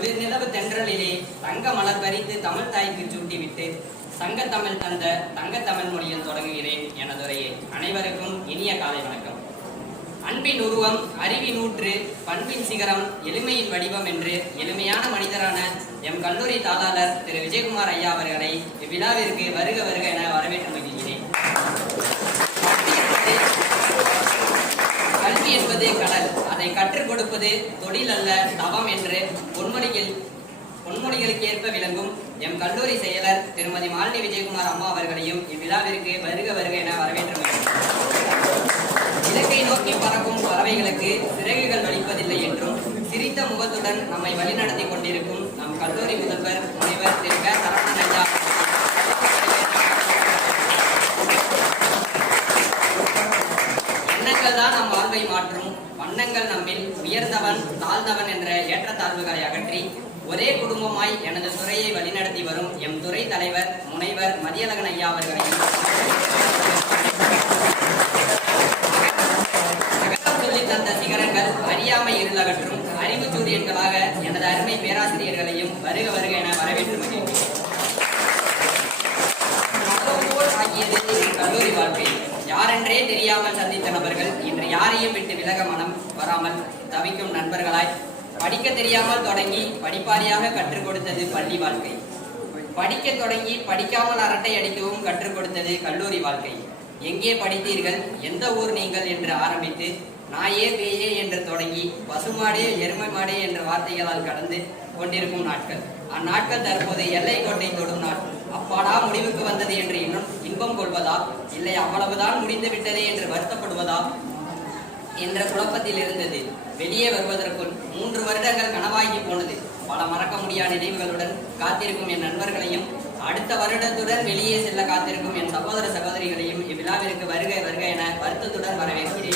குளிர்நிலவு தென்றலிலே தங்க மலர் பறித்து தமிழ் தாய்க்கு சூட்டிவிட்டு சங்கத்தமிழ் தந்த தங்க தமிழ் மொழியில் தொடங்குகிறேன் எனதுரையை. அனைவருக்கும் இனிய காலை வணக்கம். அன்பின் உருவம் அறிவின் ஊற்று பண்பின் சிகரம் எளிமையின் வடிவம் என்று எளிமையான மனிதரான எம் கல்லூரி தாளாளர் திரு விஜயகுமார் ஐயா அவர்களை இவ்விழாவிற்கு வருக வருக என வரவேற்று மகிழ்கிறேன். கல்வி என்பது கடல். அதை கற்றுக் கொடுப்பது தொழில் அல்ல தவம் என்று பொன்மொழியில் பொன்மொழிகளுக்கு ஏற்ப விளங்கும் எம் கல்லூரி செயலர் திருமதி மாலினி விஜயகுமார் அம்மா அவர்களையும் இவ்விழாவிற்கு வருக வருக என வரவேற்ற இலக்கை நோக்கி பறக்கும் பறவைகளுக்கு சிறகுகள் வலிப்பதில்லை என்றும் சிரித்த முகத்துடன் நம்மை வழிநடத்தி கொண்டிருக்கும் நம் கல்லூரி முதல்வர் முனைவர் திரு க. சரவணன் ஐயா எண்ணங்கள் நம் வாழ்வை மாற்றும். வண்ணங்கள் நம்மில் உயர்ந்தவன் தாழ்ந்தவன் என்ற ஏற்றத்தாழ்வுகளை அகற்றி ஒரே குடும்பமாய் எனது துறையை வழிநடத்தி வரும் எம் துறை தலைவர் முனைவர் மதியழகன் ஐயா அவர்களையும் சொல்லித் தந்த சிகரங்கள் அறியாமை இருளகற்றும் அறிவு சூரியன்களாக எனது அருமை பேராசிரியர்களையும் வருக வருக என வரவேற்று மகிழ்கிறேன் கல்லூரி வாழ்க்கை யாரென்றே தெரியாமல் சந்தித்த நபர்கள் இன்று யாரையும் விட்டு விலக மனம் வராமல் தவிக்கும் நண்பர்களாய் படிக்க தெரியாமல் தொடங்கி படிப்பாரியாக கற்றுக் கொடுத்தது பள்ளி வாழ்க்கை. படிக்க தொடங்கி படிக்காமல் அரட்டை அடிக்கவும் கற்றுக் கொடுத்தது கல்லூரி வாழ்க்கை. எங்கே படித்தீர்கள்? எந்த ஊர் நீங்கள்? என்று ஆரம்பித்து நாயே பேயே என்று தொடங்கி பசுமாடே எருமை மாடே என்ற வார்த்தைகளால் கடந்து கொண்டிருக்கும் நாட்கள். அந்நாட்கள் தற்போது எல்லை கோட்டை தொடும் நாள். அப்பாடா முடிவுக்கு வந்தது என்று இன்னும் இன்பம் கொள்வதா? இல்லை அவ்வளவுதான் முடிந்து விட்டதே என்று வருத்தப்படுவதா? என்ற குழப்பத்தில் இருந்தது வெளியே வருவதற்குள் மூன்று வருடங்கள் கனவாகி போனது. பல மறக்க முடியாத நினைவுகளுடன் காத்திருக்கும் என் நண்பர்களையும் அடுத்த வருடத்துடன் வெளியே செல்ல காத்திருக்கும் என் சகோதர சகோதரிகளையும் இவ்விழாவிற்கு வருகை வருக என வருத்தத்துடன் வரவேற்கிறேன்.